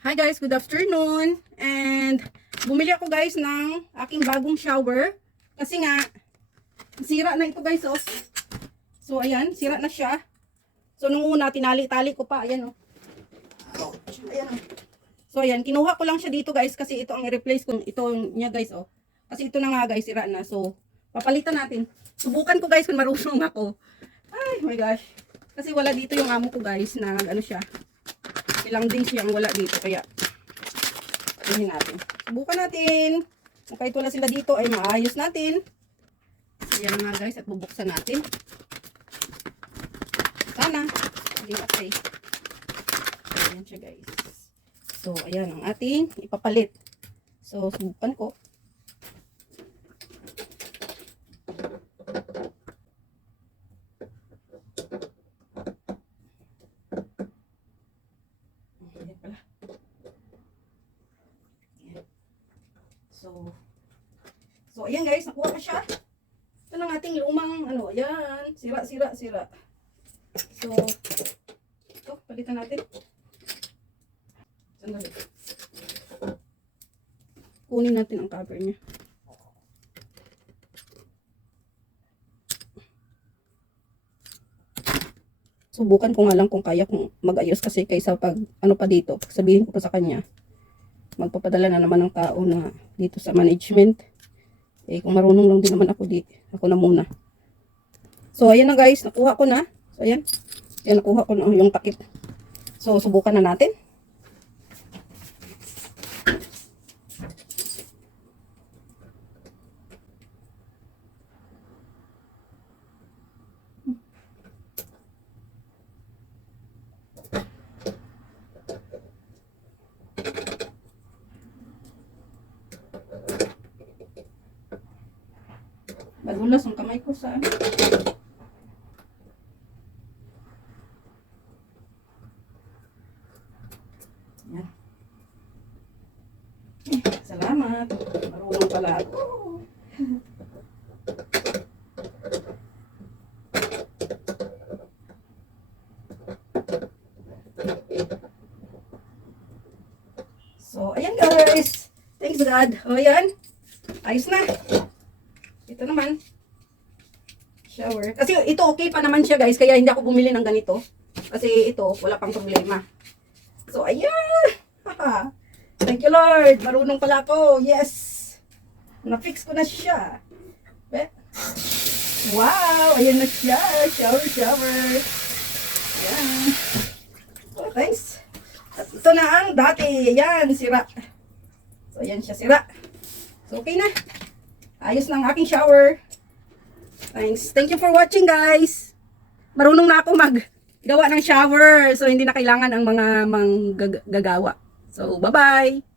Hi guys, good afternoon. And bumili ako guys ng aking bagong shower. Kasi nga, sira na ito guys oh. So ayan, sira na siya. So nung una, tinali-tali ko pa. Ayan oh. Ouch. Ayan oh. So ayan, kinuha ko lang siya dito guys kasi ito ang i-replace ko. Ito niya guys oh. Kasi ito na nga guys, sira na. So papalitan natin. Subukan ko guys kung marunong ako. Ay my gosh. Kasi wala dito yung amo ko guys na ano siya. Ilang din siyang wala dito kaya tingnan natin. Subukan natin. Kung kahit wala sila dito ay maayos natin. Ayan nga guys at bubuksan natin. Sana. Hindi okay. Ayan siya guys. So ayan ang ating ipapalit. So subukan ko. So ayan guys, nakuha ko siya. Ito lang ating lumang ano, ayan, sira. So, ito, palitan natin. Sandali. Kunin natin ang cover niya. Subukan ko nga lang kung kaya kong mag-ayos kasi kaysa pag ano pa dito, sabihin ko pa sa kanya. Magpapadala na naman ng tao na dito sa management. Eh, kung marunong lang din naman ako, ako na muna. So, ayan na guys, nakuha ko na. So, ayan. Ayan, nakuha ko na yung takip. So, subukan na natin. Madulas ang kamay ko sa ano. Yan. Salamat. Marunong pala ako. So, ayan guys. Thanks God. O, ayan. Ayos na. Ito naman. Shower. Kasi ito okay pa naman siya guys. Kaya hindi ako bumili ng ganito. Kasi ito, wala pang problema. So, ayan. Thank you Lord. Marunong pala ako. Yes. Na-fix ko na siya. Wow. Ayan na siya. Shower. Ayan. Oh, thanks. At ito na ang dati. Ayan, sira. So, ayan siya, sira. So, okay na. Ayos na ang aking shower. Thanks. Thank you for watching, guys. Marunong na ako maggawa ng shower. So, hindi na kailangan ang mga manggagawa. So, bye-bye.